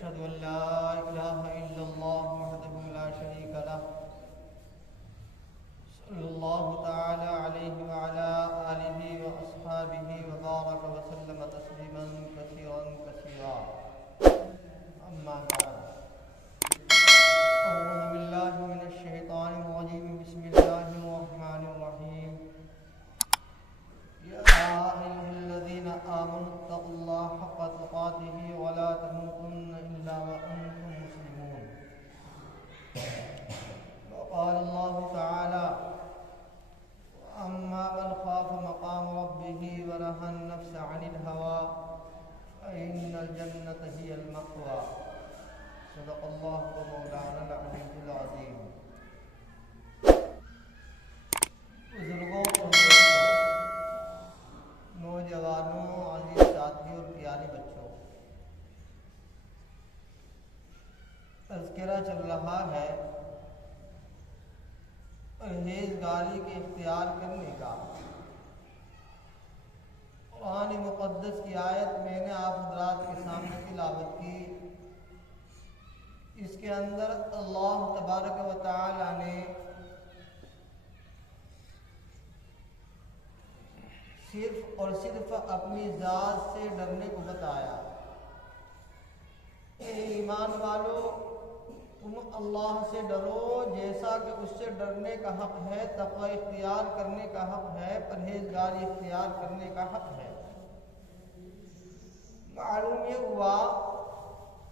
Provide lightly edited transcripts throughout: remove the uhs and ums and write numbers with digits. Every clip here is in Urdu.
أشهد أن لا إله إلا الله وحده لا شريك له صلى الله تعالى عليه وعلى آله وأصحابه وبارك وسلم تسليما كثيرا كثيرا أما بعد أعوذ بالله من الشيطان الرجيم بسم الله الرحمن الرحيم يا أيها الذين آمنوا اتقوا الله حق تقاته ولا تموتن إلا وأنتم مسلمون وقال الله تعالى وأما من خاف مقام ربه ونهى النفس عن الهوى فإن الجنة هي المأوى صدق الله ومولانا العلي العظيم بزرگوں اور نوجوانوں عزیز ساتھیوں اور پیارے بچوں، تذکرہ چل رہا ہے پرہیزگاری کے اختیار کرنے کا۔ قرآن مقدس کی آیت میں نے آپ حضرات کے سامنے تلاوت کی، اس کے اندر اللہ تبارک و تعالی نے صرف اور صرف اپنی ذات سے ڈرنے کو بتایا۔ اے ایمان والو، تم اللہ سے ڈرو جیسا کہ اس سے ڈرنے کا حق ہے، تقوی اختیار کرنے کا حق ہے، پرہیزگاری اختیار کرنے کا حق ہے۔ معلوم یہ ہوا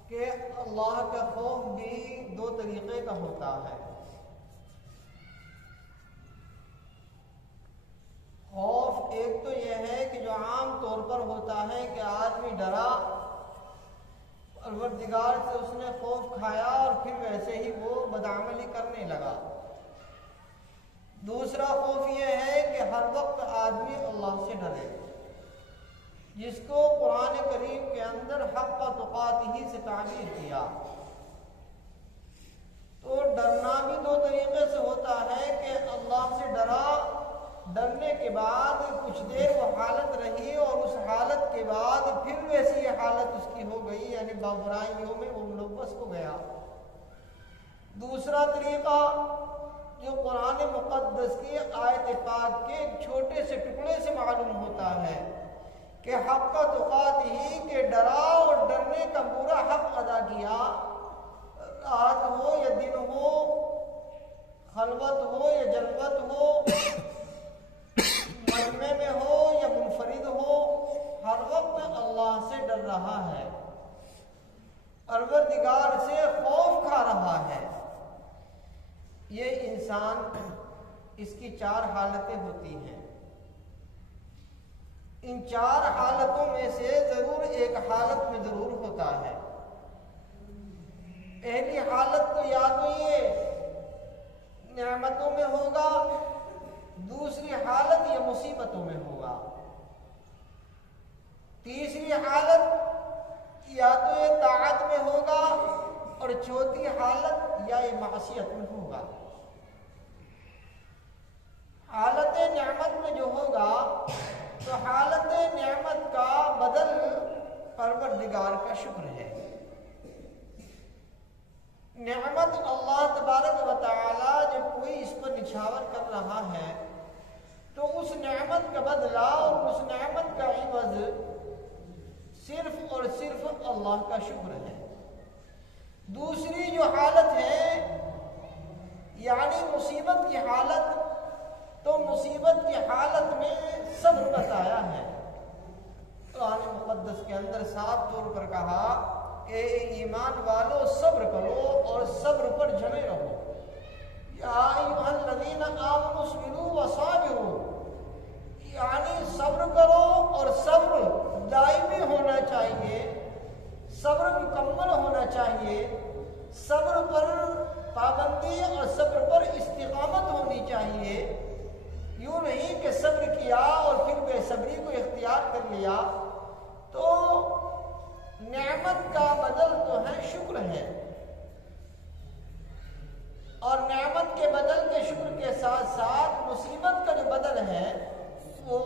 کہ اللہ کا خوف بھی دو طریقے کا ہوتا ہے۔ خوف ایک تو یہ ہے کہ جو عام طور پر ہوتا ہے کہ آدمی ڈرا، پروردگار سے اس نے خوف کھایا اور پھر ویسے ہی وہ بدعملی کرنے لگا۔ دوسرا خوف یہ ہے کہ ہر وقت آدمی اللہ سے ڈرے، جس کو قرآن کریم کے اندر حق تقاتہ سے تعبیر کیا۔ تو ڈرنا بھی دو طریقے سے ہوتا ہے کہ اللہ سے ڈرا، ڈرنے کے بعد کچھ دیر وہ حالت رہی اور اس حالت کے بعد پھر ویسی حالت اس کی ہو گئی، یعنی برائیوں میں وہ ملوث ہو گیا۔ دوسرا طریقہ جو قرآن مقدس کی آیت پاک کے ایک چھوٹے سے ٹکڑے سے معلوم ہوتا ہے کہ حق تقاتہ کے ڈرا اور ڈرنے کا پورا حق ادا کیا، رات ہو یا دن ہو، خلوت ہو یا جلوت ہو، مجمع میں ہو یا منفرد ہو، ہر وقت اللہ سے ڈر رہا ہے، پروردگار سے خوف کھا رہا ہے۔ یہ انسان، اس کی چار حالتیں ہوتی ہیں۔ ان چار حالتوں میں سے ضرور ایک حالت میں ضرور ہوتا ہے۔ پہلی حالت تو یا تو یہ نعمتوں میں ہوگا، دوسری حالت یہ مصیبتوں میں ہوگا، تیسری حالت یا تو یہ طاعت میں ہوگا اور چوتھی حالت یا یہ معصیت میں ہوگا۔ حالت نعمت میں جو ہوگا تو حالت نعمت کا بدل پروردگار کا شکر ہے۔ نعمت اللہ تبارک و تعالی جب کوئی اس پر نچھاور کر رہا ہے تو اس نعمت کا بدلہ اور اس نعمت کا عوض صرف اور صرف اللہ کا شکر ہے۔ دوسری جو حالت ہے یعنی مصیبت کی حالت، تو مصیبت کی حالت میں صبر بتایا ہے۔ قرآن مقدس کے اندر صاف طور پر کہا اے ایمان والو صبر کرو اور صبر پر جمے رہو۔ یا ایھا الذین آمنوا اصبروا وصابروا، یعنی صبر کرو اور صبر دائمی ہونا چاہیے، صبر مکمل ہونا چاہیے، صبر پر پابندی اور صبر پر استقامت ہونی چاہیے۔ یوں نہیں کہ صبر کیا اور پھر بے صبری کو اختیار کر لیا۔ تو نعمت کا بدل تو ہے شکر ہے، اور نعمت کے بدل کے شکر کے ساتھ ساتھ مصیبت کا جو بدل ہے وہ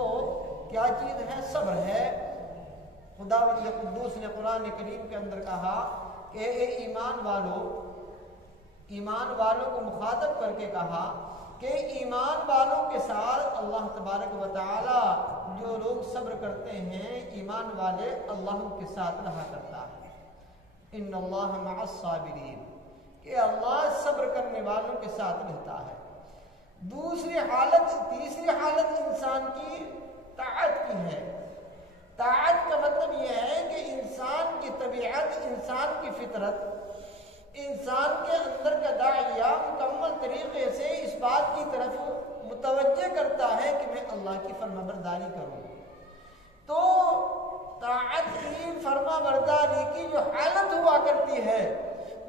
کیا چیز ہے؟ صبر ہے۔ خداوند قدوس نے قرآن کریم کے اندر کہا کہ اے ایمان والوں کو مخاطب کر کے کہا کہ ایمان والوں کے ساتھ اللہ تبارک و تعالی جو لوگ صبر کرتے ہیں ایمان والے اللہ کے ساتھ رہا کرتا ہے. ان اللہ مع الصابرین، کہ اللہ صبر کرنے والوں کے ساتھ رہتا ہے. تیسری حالت انسان کی طاعت کی ہے. طاعت کا مطلب یہ ہے کہ انسان کی طبیعت، انسان کی فطرت، انسان کے اندر کا داعیہ مکمل طریقے سے اس بات کی طرف متوجہ کرتا ہے کہ میں اللہ کی فرمانبرداری کروں. تو طاعت کی، فرمانبرداری کی جو حالت ہوا کرتی ہے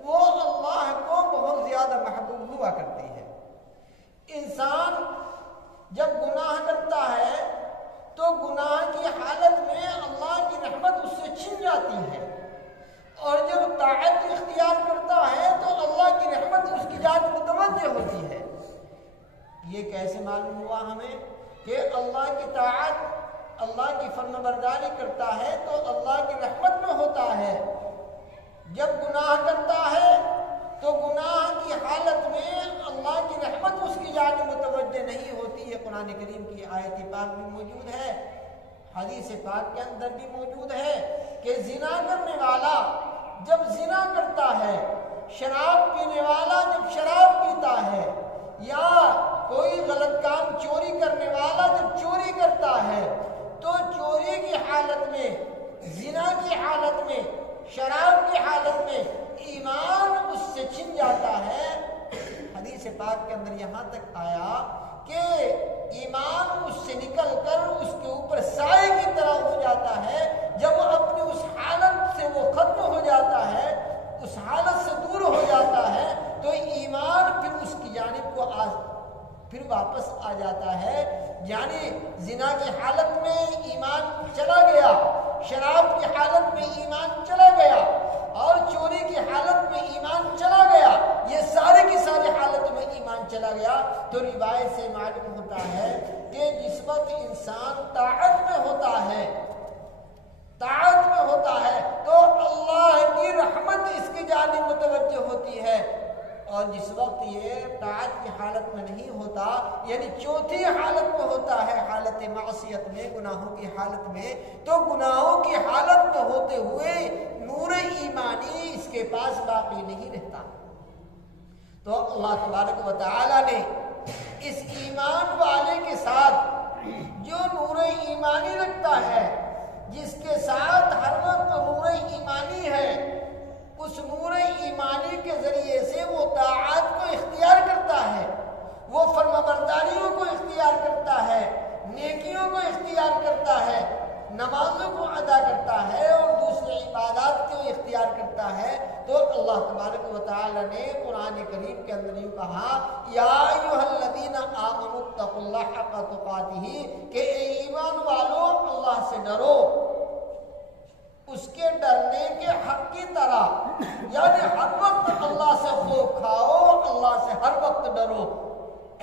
وہ اللہ کو بہت زیادہ محبوب ہوا کرتی ہے. انسان جب گناہ کرتا ہے تو گناہ کی حالت میں اللہ کی رحمت اس سے چھن جاتی ہے، اور جب طاعت اختیار کرتا ہے تو اللہ کی رحمت اس کی جانب متوجہ ہوتی ہے. یہ کیسے معلوم ہوا ہمیں کہ اللہ کی طاعت، اللہ کی فرمانبرداری کرتا ہے تو اللہ کی رحمت میں ہوتا ہے. جب گناہ کرتا ہے تو گناہ کی حالت میں اللہ کی رحمت اس کی جانب متوجہ نہیں ہوتی ہے. قرآن کریم کی آیت پاک بھی موجود ہے، حدیث پاک کے اندر بھی موجود ہے کہ زنا کرنے والا جب زنا کرتا ہے، شراب پینے والا جب شراب پیتا ہے، یا کوئی غلط کام چوری کرنے والا جب چوری کرتا ہے، تو چوری کی حالت میں، زنا کی حالت میں، شراب کی حالت میں ایمان اس سے چھن جاتا ہے. حدیث پاک کے اندر یہاں تک آیا کہ ایمان اس سے نکل کر اس کے اوپر سائے کی طرح ہو جاتا ہے. جب اپنی اس حالت سے وہ ختم ہو جاتا ہے، اس حالت سے دور ہو جاتا ہے، تو ایمان پھر اس کی جانب کو پھر واپس آ جاتا ہے. یعنی زنا کی حالت میں ایمان چلا گیا، شراب کی حالت میں ایمان چلا گیا، اور چوری کی حالت میں ایمان چلا گیا. یہ سارے کی ساری حالت میں ایمان چلا گیا. تو روایت سے معلوم ہوتا ہے کہ جس وقت انسان طاعت میں ہوتا ہے تو اللہ کی رحمت اس کی جانب متوجہ ہوتی ہے. اور جس وقت یہ طاعت کی حالت میں نہیں ہوتا، یعنی چوتھی حالت میں ہوتا ہے، حالت معصیت میں، گناہوں کی حالت میں، تو گناہوں کی حالت میں ہوتے ہوئے نور ایمانی اس کے پاس باقی نہیں رہتا. تو اللہ تبارک و تعالی نے اس ایمان والے کے ساتھ جو نور ایمانی رکھتا ہے، جس کے ساتھ ہر وقت نور ایمانی ہے، اس نور ایمانی کے ذریعے سے وہ طاعات کو اختیار کرتا ہے، وہ فرمانبرداریوں کو اختیار کرتا ہے، نیکیوں کو اختیار کرتا ہے، نمازوں کو ادا کرتا ہے، اور دوسری عبادات کو اختیار کرتا ہے. تو اللہ تبارک و تعالی نے قرآن کریم کے اندر یوں کہا، یا ایھا الذین آمنوا اتقوا اللہ حق تقاتہ، کہ اے ایمان والو اللہ سے ڈرو اس کے ڈرنے کے حق کی طرح. یعنی ہر وقت اللہ سے خوف کھاؤ، اللہ سے ہر وقت ڈرو.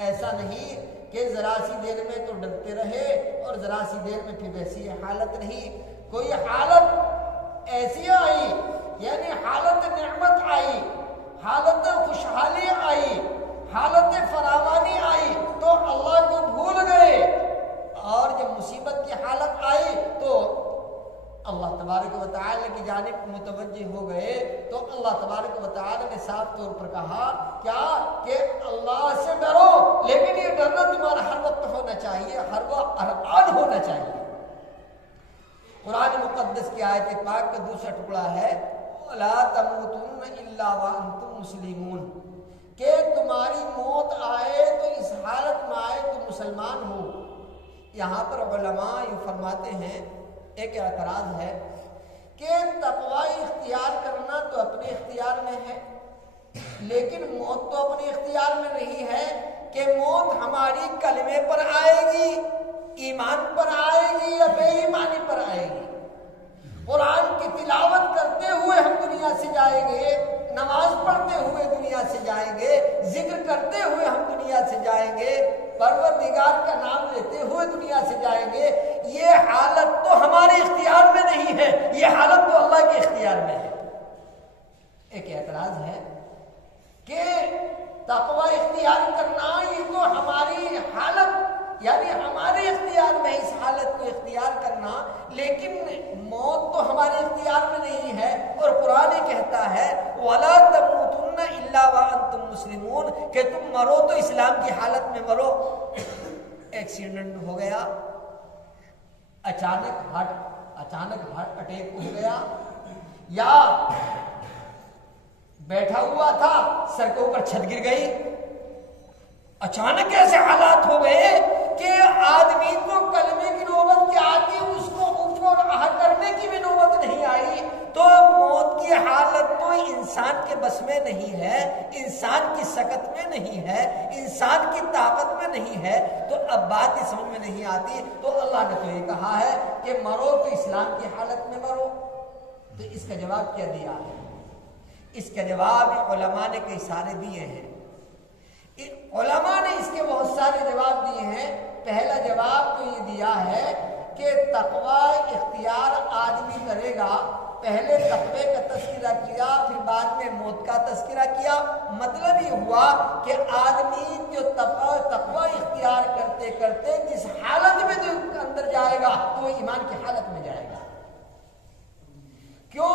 ایسا نہیں کہ ذرا سی دیر میں تو ڈرتے رہے اور ذرا سی دیر میں پھر ویسی حالت نہیں. کوئی حالت ایسی آئی، یعنی حالت نعمت آئی، حالت خوشحالی آئی، حالت فراوانی آئی تو اللہ کو بھول گئے، اور جب مصیبت کی حالت آئی تو اللہ تبارک و تعالی کی جانب متوجہ ہو گئے. تو اللہ تبارک و تعالی نے صاف طور پر کہا کیا کہ اللہ سے ڈرو، لیکن یہ ڈرنا تمہارا ہر وقت ہونا چاہیے، ہر وقت ہر آن ہونا چاہیے. قرآن مقدس کی آیت پاک کا دوسرا ٹکڑا ہے، وَلَا تَمُوتُنَّ إِلَّا وَأَنْتُمْ مُسْلِمُونَ، کہ تمہاری موت آئے تو اس حالت میں آئے تو مسلمان ہو. یہاں پر علماء یہ فرماتے ہیں، ایک اعتراض ہے کہ تقوی اختیار کرنا تو اپنے اختیار میں ہے، لیکن موت تو اپنے اختیار میں نہیں ہے کہ موت ہماری کلمے پر آئے گی، ایمان پر آئے گی یا بے ایمانی پر آئے گی. قرآن کی تلاوت کرتے ہوئے ہم دنیا سے جائیں گے، نماز پڑھتے ہوئے دنیا سے جائیں گے، ذکر کرتے ہوئے ہم دنیا سے جائیں گے، پروردگار کا نام لیتے ہوئے دنیا سے جائیں گے. یہ حالت تو ہمارے اختیار میں نہیں ہے، یہ حالت تو اللہ کے اختیار میں ہے. ایک اعتراض ہے کہ تقوی اختیار کرنا یہ تو ہماری حالت یعنی ہمارے اختیار میں اس حالت کو اختیار کرنا، لیکن موت تو ہمارے اختیار میں نہیں ہے، اور قرآن کہتا ہے وَلَا تَمُوتُنَّ إِلَّا وَأَنْتُمْ مُسْلِمُونَ کہ تم مرو تو اسلام کی حالت میں مرو۔ ایکسیڈنٹ ہو گیا، اچانک ہارٹ اٹیک ہو گیا، یا بیٹھا ہوا تھا سر کے اوپر چھت گر گئی، اچانک ایسے حالات ہو گئے کہ آدمی کو کلمے کی نوبت کیا آتی، اس کو اٹھ اور آہ کرنے کی بھی نوبت نہیں آئی، تو موت کی حالت تو انسان کے بس میں نہیں ہے، انسان کی سکت میں نہیں ہے، انسان کی طاقت میں نہیں ہے، تو اب بات ہی سمجھ میں نہیں آتی۔ تو اللہ نے تو یہ کہا ہے کہ مرو تو اسلام کی حالت میں مرو، تو اس کا جواب کیا دیا ہے؟ اس کا جواب علماء نے کئی سارے دیے ہیں، علماء نے اس کے بہت سارے جواب دیے ہیں۔ پہلا جواب تو یہ دیا ہے کہ تقوی اختیار آدمی کرے گا، پہلے تقوی کا تذکرہ کیا، پھر بعد میں موت کا تذکرہ کیا، مطلب یہ ہوا کہ آدمی جو تقوی اختیار کرتے کرتے جس حالت میں جو اندر جائے گا تو وہ ایمان کی حالت میں جائے گا۔ کیوں؟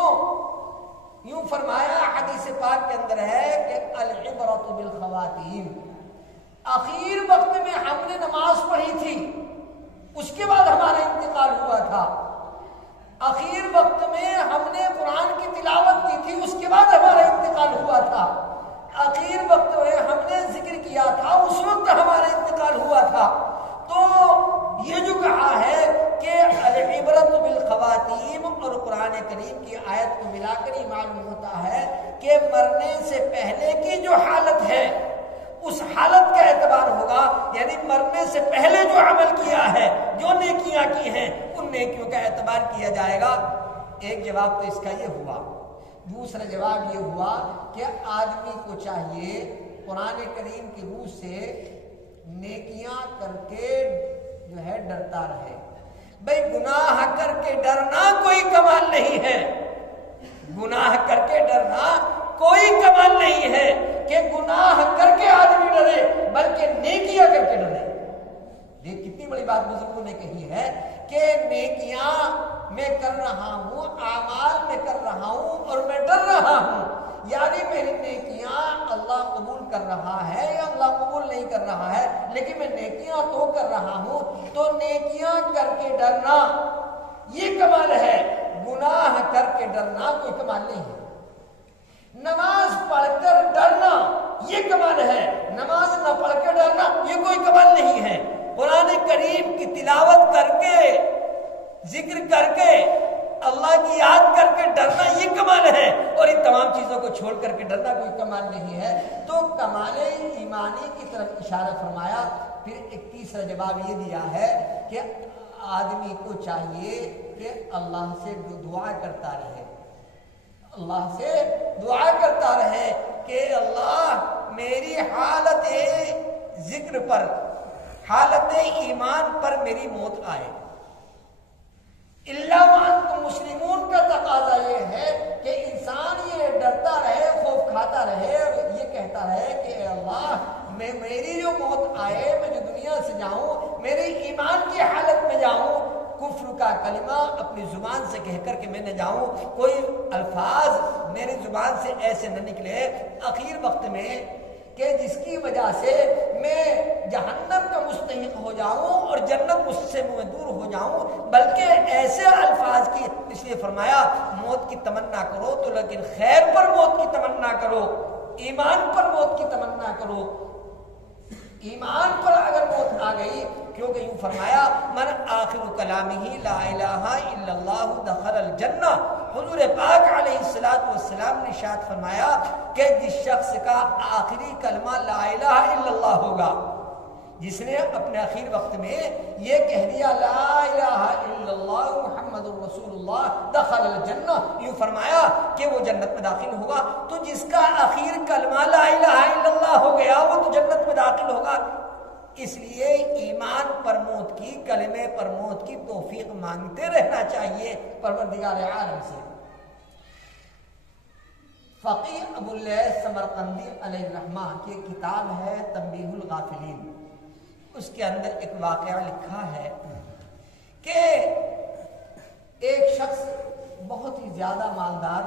یوں فرمایا حدیث پاک کے اندر ہے کہ العبرۃ بالخواتیم، اخیر وقت میں ہم نے نماز پڑھی تھی، اس کے بعد ہمارا انتقال ہوا تھا، اخیر وقت میں ہم نے قرآن کی تلاوت کی تھی، اس کے بعد ہمارا انتقال ہوا تھا، اخیر وقت میں ہم نے ذکر کیا تھا، اس وقت ہمارا انتقال ہوا تھا۔ تو یہ جو کہا ہے کہ العبرۃ بالخواتیم اور قرآن کریم کی آیت کو ملا کر یہ معلوم ہوتا ہے کہ مرنے سے پہلے کی جو حالت ہے اس حالت کا اعتبار ہوگا، یعنی مرنے سے پہلے جو عمل کیا ہے، جو نیکیاں کی ہیں، ان نیکیوں کا اعتبار کیا جائے گا۔ ایک جواب تو اس کا یہ ہوا۔ دوسرا جواب یہ ہوا کہ آدمی کو چاہیے قرآن کریم کی روح سے نیکیاں کر کے جو ہے ڈرتا رہے۔ بھئی گناہ کر کے ڈرنا کوئی کمال نہیں ہے، گناہ کر کے ڈرنا کوئی کمال نہیں ہے کہ گناہ کر کے آدمی ڈرے، بلکہ نیکیاں کر کے ڈرے۔ یہ کتنی بڑی بات بزرگوں نے کہی ہے کہ نیکیاں میں کر رہا ہوں، اعمال میں کر رہا ہوں اور میں ڈر رہا ہوں، یعنی میری نیکیاں اللہ قبول کر رہا ہے یا اللہ قبول نہیں کر رہا ہے، لیکن میں نیکیاں تو کر رہا ہوں، تو نیکیاں کر کے ڈرنا یہ کمال ہے، گناہ کر کے ڈرنا کوئی کمال نہیں ہے۔ نماز پڑھ کر ڈرنا یہ کمال ہے، نماز نہ پڑھ کر ڈرنا یہ کوئی کمال نہیں ہے۔ قرآن کریم کی تلاوت کر کے، ذکر کر کے، اللہ کی یاد کر کے ڈرنا یہ کمال ہے، اور ان تمام چیزوں کو چھوڑ کر کے ڈرنا کوئی کمال نہیں ہے۔ تو کمال ایمانی کی طرف اشارہ فرمایا۔ پھر ایک تیسرا جواب یہ دیا ہے کہ آدمی کو چاہیے کہ اللہ سے دعا کرتا رہے، اللہ سے دعا کرتا رہے کہ اللہ میری حالت ذکر پر، حالت ایمان پر میری موت آئے۔ اللہ وانتم مسلمون کا تقاضا یہ ہے کہ انسان یہ ڈرتا رہے، خوف کھاتا رہے، اور یہ کہتا رہے کہ اے اللہ میری جو موت آئے، میں جو دنیا سے جاؤں، میری ایمان کی حالت میں جاؤں، کفر کا کلمہ اپنی زبان سے کہہ کر کے میں نہ جاؤں، کوئی الفاظ میری زبان سے ایسے نہ نکلے اخیر وقت میں کہ جس کی وجہ سے میں جہنم کا مستحق ہو جاؤں اور جنت مجھ سے دور ہو جاؤں، بلکہ ایسے الفاظ کی، اس لیے فرمایا موت کی تمنا کرو تو لیکن خیر پر موت کی تمنا کرو، ایمان پر موت کی تمنا کرو۔ ایمان پر اگر موت آ گئی، کیونکہ یوں فرمایا من آخر کلامہ لا الہ الا اللہ دخل الجنہ، حضور پاک علیہ السلام نے ارشاد فرمایا کہ جس شخص کا آخری کلمہ لا الہ الا اللہ ہوگا، جس نے اپنے آخر وقت میں یہ کہہ دیا لا الہ الا اللہ محمد رسول اللہ دخل الجنہ، یوں فرمایا کہ وہ جنت میں داخل ہوگا۔ تو جس کا آخر کلمہ لا الہ الا اللہ ہو گیا وہ تو جنت میں داخل ہوگا۔ اس لیے ایمان پر موت کی، کلمے پر موت کی توفیق مانگتے رہنا چاہیے پروردگار عالم سے۔ فقیہ ابو اللیث سمرقندی علیہ الرحمہ کی کتاب ہے تنبیہ الغافلین، اس کے اندر ایک واقعہ لکھا ہے کہ ایک شخص بہت ہی زیادہ مالدار،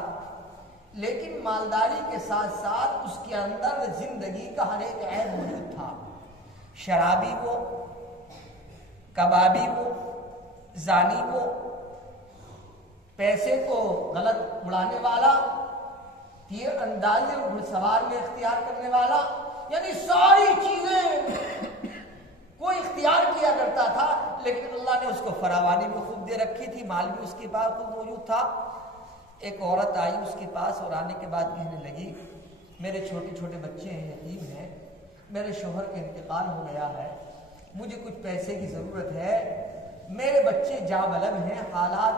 لیکن مالداری کے ساتھ ساتھ اس کے اندر زندگی کا ہر ایک عیب موجود تھا۔ شرابی وہ، کبابی وہ، زانی وہ، پیسے کو غلط اڑانے والا، تیر اندازی اور گھڑ سوار میں اختیار کرنے والا، یعنی ساری چیزیں کوئی اختیار کیا کرتا تھا، لیکن اللہ نے اس کو فراوانی بھی خوب دے رکھی تھی، مال بھی اس کے پاس خود موجود تھا۔ ایک عورت آئی اس کے پاس اور آنے کے بعد کہنے لگی میرے چھوٹے چھوٹے بچے ہیں، یتیم ہیں، میرے شوہر کا انتقال ہو گیا ہے، مجھے کچھ پیسے کی ضرورت ہے، میرے بچے جاں بلغ ہیں، حالات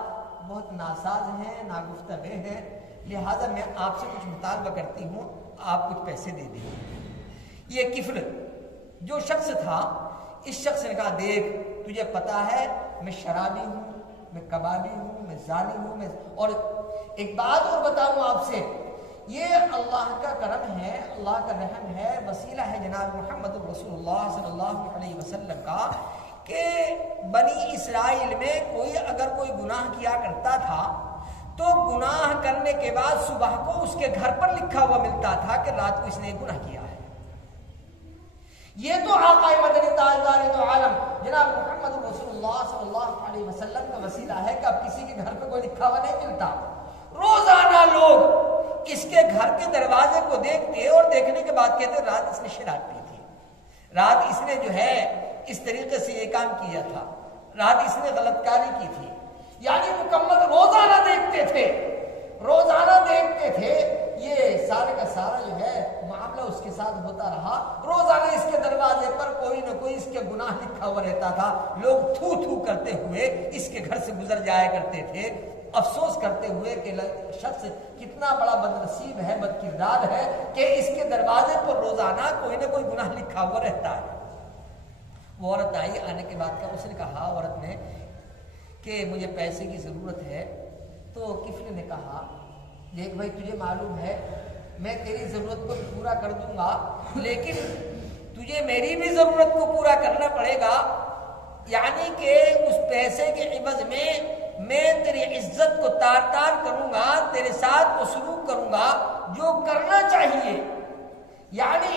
بہت ناساز ہیں، ناگفتگو ہیں، لہذا میں آپ سے کچھ مطالبہ کرتی ہوں، آپ کچھ پیسے دے دیں۔ یہ کفل جو شخص تھا، اس شخص نے کہا دیکھ تجھے پتا ہے میں شرابی ہوں، میں کبابی ہوں، میں زانی ہوں، اور ایک بات اور بتاؤں آپ سے، یہ اللہ کا کرم ہے، اللہ کا رحم ہے، وسیلہ ہے جناب محمد رسول اللہ صلی اللہ علیہ وسلم کا، کہ بنی اسرائیل میں کوئی اگر کوئی گناہ کیا کرتا تھا تو گناہ کرنے کے بعد صبح کو اس کے گھر پر لکھا ہوا ملتا تھا کہ رات کو اس نے گناہ کیا ہے۔ یہ تو آقا مدنی تاجدار دو عالم جناب محمد رسول اللہ صلی اللہ علیہ وسلم کا وسیلہ ہے کہ اب کسی کے گھر پہ کوئی لکھا ہوا نہیں ملتا۔ روزانہ لوگ اس کے گھر کے دروازے کو دیکھتے اور دیکھنے کے بعد کہتے رات اس نے شراب پی تھی، رات اس نے جو ہے اس طریقے سے یہ کام کیا تھا، رات اس نے غلط کاری کی تھی، یعنی مکمل روزانہ دیکھتے تھے، روزانہ دیکھتے تھے، یہ سارے کا سارا جو ہے معاملہ اس کے ساتھ ہوتا رہا۔ روزانہ اس کے دروازے پر کوئی نہ کوئی اس کے گناہ لکھا ہوا رہتا تھا، لوگ تھو تھو کرتے ہوئے اس کے گھر سے گزر جایا کرتے تھے، افسوس کرتے ہوئے کہ شخص کتنا بڑا بدنصیب ہے، بد کردار ہے کہ اس کے دروازے پر روزانہ کوئی نہ کوئی گناہ لکھا ہوا رہتا ہے۔ وہ عورت آئی، آنے کے بعد اس نے کہا عورت نے کہ مجھے پیسے کی ضرورت ہے، تو کفل نے کہا دیکھ بھائی تجھے معلوم ہے میں تیری ضرورت کو پورا کر دوں گا، لیکن تجھے میری بھی ضرورت کو پورا کرنا پڑے گا، یعنی کہ اس پیسے کے عوض میں تیری عزت کو تار تار کروں گا، تیرے ساتھ وہ سلوک کروں گا جو کرنا چاہیے، یعنی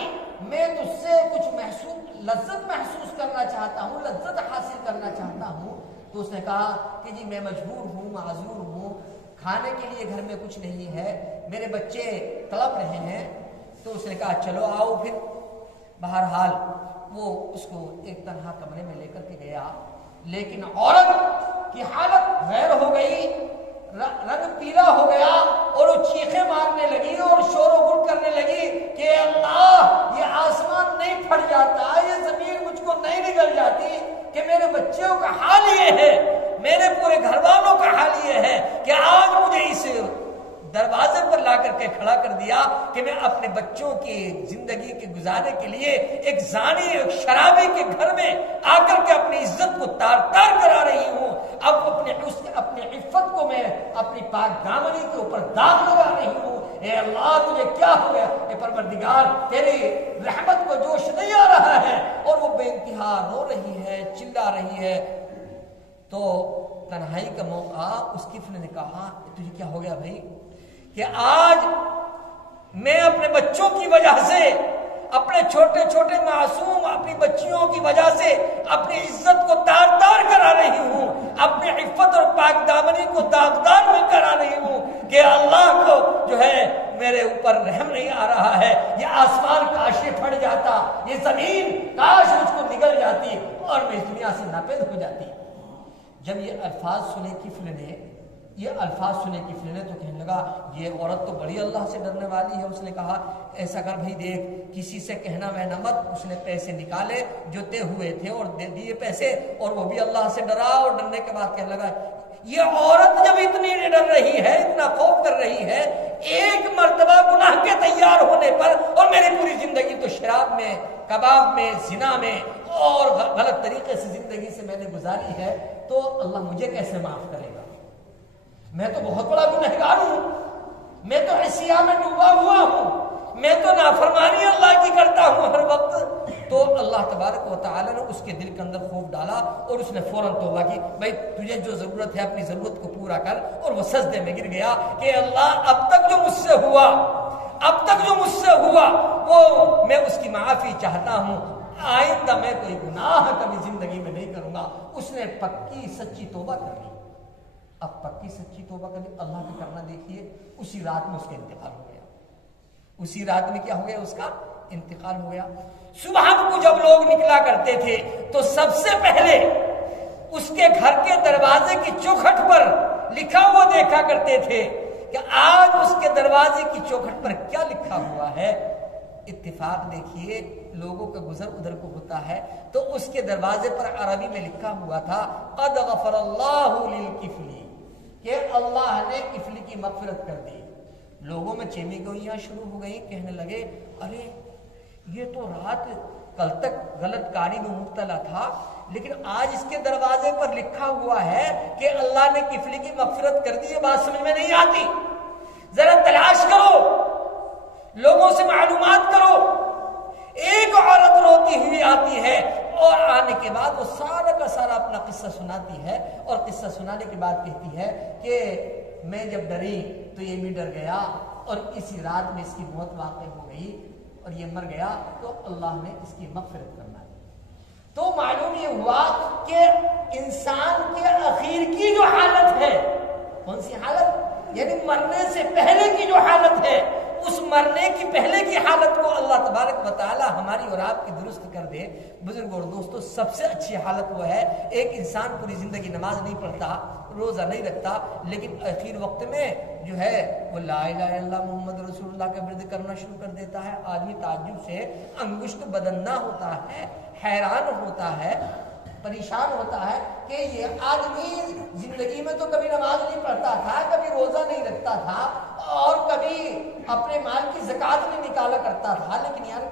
میں تجھ سے کچھ لذت محسوس کرنا چاہتا ہوں، لذت حاصل کرنا چاہتا ہوں۔ تو اس نے کہا کہ جی میں مجبور ہوں، معذور ہوں، کھانے کے لیے گھر میں کچھ نہیں ہے، میرے بچے تڑپ رہے ہیں۔ تو اس نے کہا چلو آؤ پھر۔ بہرحال وہ اس کو ایک تنہا کمرے میں لے کر کے گیا، لیکن عورت کی حالت غیر ہو گئی، رنگ پیلا ہو گیا اور وہ چیخیں مارنے لگی اور شور و گل کرنے لگی کہ اللہ یہ آسمان نہیں پھٹ جاتا، یہ زمین مجھ کو نہیں نگل جاتی کہ میرے بچوں کا حال یہ ہے، میرے پورے گھر والوں کا حال یہ ہے کہ آج مجھے اس دروازے پر لا کر کے کھڑا کر دیا کہ میں اپنے بچوں کی زندگی کے گزارنے کے لیے ایک زانی، ایک شرابی کے گھر میں آ کر کے اپنی عزت کو تار تار کرا رہی ہوں، اب اپنی عفت کو میں اپنی پاک دامنی کے اوپر داغ لگا رہی ہوں۔ اے اللہ تجھے کیا ہو گیا؟ اے پروردگار تیری رحمت کو جوش نہیں آ رہا ہے، اور وہ بے انتہا رو رہی ہے، چلا رہی ہے۔ تو تنہائی کا موقع اس کفل نے کہا تجھے کیا ہو گیا بھائی؟ کہ آج میں اپنے بچوں کی وجہ سے، اپنے چھوٹے چھوٹے معصوم اپنی بچیوں کی وجہ سے اپنی عزت کو تار تار کرا رہی ہوں، اپنی عفت اور پاک دامنی کو داغدار میں کرا رہی ہوں کہ اللہ کو جو ہے میرے اوپر رحم نہیں آ رہا ہے، یہ آسمان کاش پھٹ جاتا، یہ زمین کاش مجھ کو نگل جاتی اور میں اس دنیا سے ناپید ہو جاتی۔ جب یہ الفاظ سنے کفل نے تو کہنے لگا یہ عورت تو بڑی اللہ سے ڈرنے والی ہے۔ اس نے کہا ایسا کر بھائی دیکھ کسی سے کہنا میں نہ مت۔ اس نے پیسے نکالے جو طے ہوئے تھے اور دے دیے پیسے، اور وہ بھی اللہ سے ڈرا، اور ڈرنے کے بعد کہنے لگا یہ عورت جب اتنی ڈر رہی ہے، اتنا خوف کر رہی ہے، ایک مرتبہ گناہ کے تیار ہونے پر، اور میری پوری زندگی تو شراب میں، کباب میں، زنا میں اور غلط طریقے سے زندگی سے میں نے گزاری ہے، تو اللہ مجھے کیسے معاف کرے گا؟ میں تو بہت بڑا گنہگار ہوں، میں تو عصیاں میں ڈوبا ہوا ہوں، میں تو نافرمانی اللہ کی کرتا ہوں ہر وقت. تو اللہ تبارک و تعالیٰ نے اس کے دل کے اندر خوف ڈالا اور اس نے فوراً توبہ کی، بھائی تجھے جو ضرورت ہے اپنی ضرورت کو پورا کر. اور وہ سجدے میں گر گیا کہ اللہ اب تک جو مجھ سے ہوا وہ میں اس کی معافی چاہتا ہوں، آئندہ میں کوئی گناہ کبھی زندگی میں نہیں کروں گا. اس نے پکی سچی توبہ کر لی. اب پکی سچی توبہ کر لی، اللہ کا کرنا دیکھیے، اسی رات میں اس کا انتقال ہو گیا. اسی رات میں کیا ہو گیا؟ اس کا انتقال ہو گیا. صبح کو جب لوگ نکلا کرتے تھے تو سب سے پہلے اس کے گھر کے دروازے کی چوکھٹ پر لکھا ہوا دیکھا کرتے تھے کہ آج اس کے دروازے کی چوکھٹ پر کیا لکھا ہوا ہے. اتفاق دیکھیے، لوگوں کا گزر ادھر کو ہوتا ہے تو اس کے دروازے پر عربی میں لکھا ہوا تھا قد غفر اللہ للکفلی، کہ اللہ نے کفلی کی مغفرت کر دی. لوگوں میں چیمی گوئیاں شروع ہو گئی، کہنے لگے ارے یہ تو رات کل تک غلط کاری میں مبتلا تھا، لیکن آج اس کے دروازے پر لکھا ہوا ہے کہ اللہ نے کفلی کی مغفرت کر دی. یہ بات سمجھ میں نہیں آتی. ذرا تلاش کرو، لوگوں سے معلومات کرو. ایک عورت روتی ہوئی آتی ہے اور آنے کے بعد وہ سارا کا سارا اپنا قصہ سناتی ہے، اور قصہ سنانے کے بعد کہتی ہے کہ میں جب ڈری تو یہ بھی ڈر گیا اور اسی رات میں اس کی موت واقع ہو گئی اور یہ مر گیا، تو اللہ نے اس کی مغفرت کرنا دی. تو معلوم یہ ہوا کہ انسان کے اخیر کی جو حالت ہے، کون سی حالت؟ یعنی مرنے سے پہلے کی جو حالت ہے، اس مرنے کی پہلے کی حالت کو اللہ تبارک و تعالی ہماری اور آپ کی درست کر دے. بزرگوں اور دوستو، سب سے اچھی حالت وہ ہے، ایک انسان پوری زندگی نماز نہیں پڑھتا، روزہ نہیں رکھتا، لیکن اخیر وقت میں جو ہے وہ لا الہ الا اللہ محمد رسول اللہ کا ورد کرنا شروع کر دیتا ہے. آدمی تعجب سے انگشت بدننا ہوتا ہے، حیران ہوتا ہے، پریشان ہوتا ہے کہ یہ آدمی زندگی میں تو کبھی نماز نہیں پڑھتا تھا، کبھی روزہ نہیں رکھتا تھا، اور کبھی اپنے مال کی زکات نہیں نکالا کرتا تھا، لیکن یار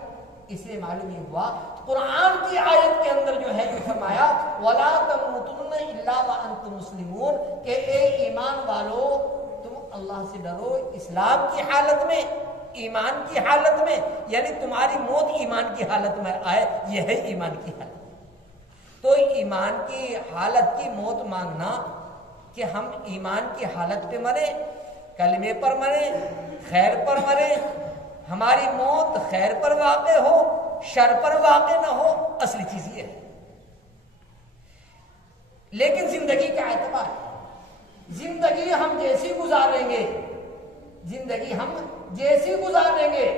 اس لیے معلوم یہ ہوا قرآن کی آیت کے اندر جو ہے یہ فرمایا وَلَا تَمُوتُنَّ إِلَّا وَأَنْتُمْ مُسْلِمُونَ، کہ اے ایمان والو تم اللہ سے ڈرو اسلام کی حالت میں، ایمان کی حالت میں، یعنی تمہاری موت ایمان کی حالت میں آئے. یہ ہے ایمان کی حالت. تو ایمان کی حالت کی موت مانگنا کہ ہم ایمان کی حالت پہ مرے، کلمے پر مرے، خیر پر مرے، ہماری موت خیر پر واقع ہو، شر پر واقع نہ ہو، اصلی چیز یہ ہے. لیکن زندگی کا اعتبار ہے، زندگی ہم جیسی گزاریں گے، زندگی ہم جیسی گزاریں گے،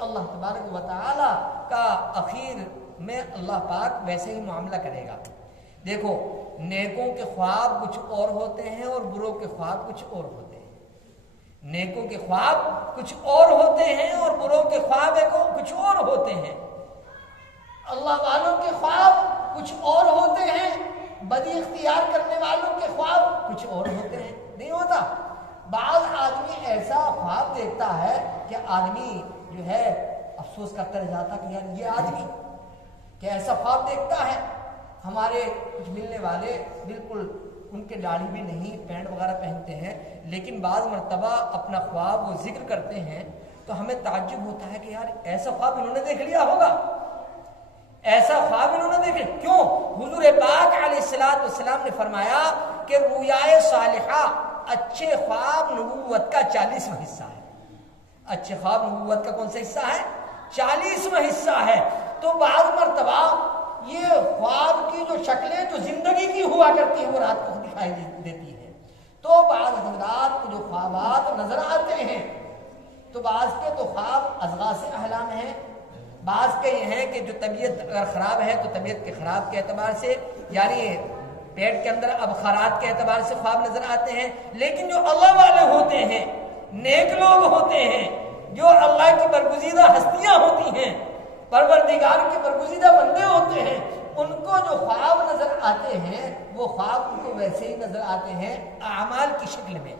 اللہ تبارک و تعالی کا اخیر میں اللہ پاک ویسے ہی معاملہ کرے گا. دیکھو، نیکوں کے خواب کچھ اور ہوتے ہیں اور بروں کے خواب کچھ اور ہوتے ہیں. نیکوں کے خواب کچھ اور ہوتے ہیں اور بروں کے خواب کچھ اور ہوتے ہیں. اللہ والوں کے خواب کچھ اور ہوتے ہیں، بدی اختیار کرنے والوں کے خواب کچھ اور ہوتے ہیں. نہیں ہوتا؟ بعض آدمی ایسا خواب دیکھتا ہے کہ آدمی جو ہے افسوس کرتا رہ جاتا کہ یار یہ آدمی کہ ایسا خواب دیکھتا ہے. ہمارے کچھ ملنے والے بالکل ان کے داڑھی بھی نہیں، پینٹ وغیرہ پہنتے ہیں، لیکن بعض مرتبہ اپنا خواب وہ ذکر کرتے ہیں تو ہمیں تعجب ہوتا ہے کہ یار ایسا خواب انہوں نے دیکھ لیا ہوگا، ایسا خواب انہوں نے دیکھ. کیوں؟ حضور پاک علیہ السلام نے فرمایا کہ رویائے صالحہ، اچھے خواب نبوت کا 40واں حصہ ہے. اچھے خواب نبوت کا کون سا حصہ ہے؟ 40واں حصہ ہے. تو بعض مرتبہ یہ خواب کی جو شکلیں جو زندگی کی ہوا کرتی ہیں وہ رات کو دکھائی دیتی ہے. تو بعض حضرات کو جو خوابات نظر آتے ہیں تو بعض کے تو خواب اضغاث احلام ہیں، بعض کے یہ ہیں کہ جو طبیعت اگر خراب ہے تو طبیعت کے خراب کے اعتبار سے، یعنی پیٹ کے اندر ابخارات کے اعتبار سے خواب نظر آتے ہیں. لیکن جو اللہ والے ہوتے ہیں، نیک لوگ ہوتے ہیں، جو اللہ کی برگزیدہ ہستیاں ہوتی ہیں، پروردگار کے برگزیدہ بندے ہوتے ہیں، ان کو جو خواب نظر آتے ہیں وہ خواب ان کو ویسے ہی نظر آتے ہیں اعمال کی شکل میں،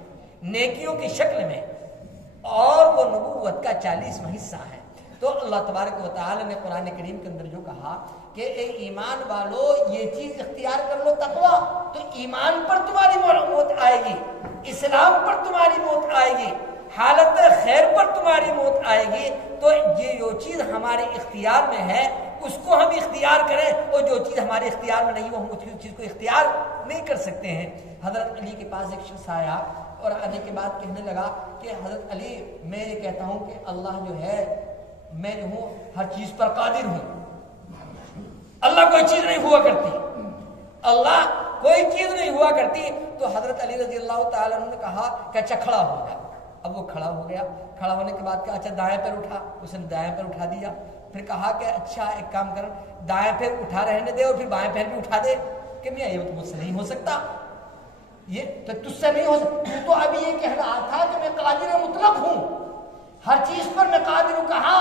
نیکیوں کی شکل میں، اور وہ نبوت کا 40واں حصہ ہے. تو اللہ تبارک و تعالی نے قرآن کریم کے اندر جو کہا کہ اے ایمان والو یہ چیز اختیار کر لو تقویٰ، تو ایمان پر تمہاری موت آئے گی، اسلام پر تمہاری موت آئے گی. حالت خیر پر تمہاری موت آئے گی تو یہ جو چیز ہمارے اختیار میں ہے اس کو ہم اختیار کریں، اور جو چیز ہمارے اختیار میں نہیں وہ ہم اس چیز کو اختیار نہیں کر سکتے ہیں۔ حضرت علی کے پاس ایک شخص آیا اور آنے کے بعد کہنے لگا کہ حضرت علی میں یہ کہتا ہوں کہ اللہ جو ہے، میں جو ہوں ہر چیز پر قادر ہوں، اللہ کوئی چیز نہیں ہوا کرتی، اللہ کوئی چیز نہیں ہوا کرتی۔ تو حضرت علی رضی اللہ تعالیٰ عنہ نے کہا کہ اچھا کھڑا ہو جا۔ اب وہ کھڑا ہو گیا، کھڑا ہونے کے بعد کہا اچھا دائیں پیر اٹھا، اس نے دائیں پیر اٹھا دیا۔ پھر کہا کہ اچھا ایک کام کر، دائیں پیر اٹھا رہنے دے اور پھر بائیں پیر بھی اٹھا دے۔ کہ میاں یہ تو مجھ سے نہیں ہو سکتا، یہ تو تجھ سے نہیں ہو سکتا، تو ابھی یہ کہہ رہا تھا کہ میں قادر مطلق ہوں، ہر چیز پر میں قادر ہوں۔ کہا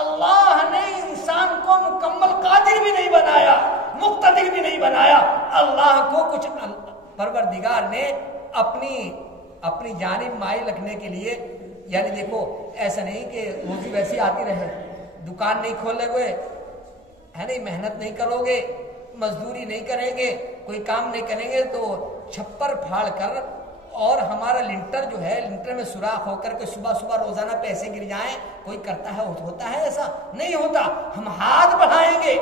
اللہ نے انسان کو مکمل قادر بھی نہیں بنایا، مقتدر بھی نہیں بنایا، اللہ کو کچھ پروردگار نے اپنی جانب مائل رکھنے کے لیے، یعنی دیکھو ایسا نہیں کہ روزی ویسی آتی رہے، دکان نہیں کھولے ہوئے ہے، نہیں محنت نہیں کرو گے، مزدوری نہیں کریں گے، کوئی کام نہیں کریں گے تو چھپر پھاڑ کر اور ہمارا لنٹر جو ہے، لنٹر میں سوراخ ہو کر کے صبح صبح روزانہ پیسے گر جائیں، کوئی کرتا ہے ہوتا ہے؟ ایسا نہیں ہوتا۔ ہم ہاتھ بڑھائیں گے،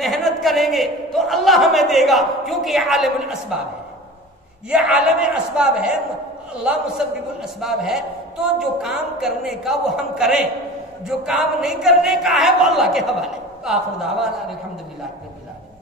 محنت کریں گے تو اللہ ہمیں دے گا، کیونکہ یہ عالم الاسباب ہے، یہ عالم اسباب ہے، اللہ مسبب الاسباب ہے۔ تو جو کام کرنے کا وہ ہم کریں، جو کام نہیں کرنے کا ہے وہ اللہ کے حوالے۔ آخر دعوانا الحمدللہ رب العالمین۔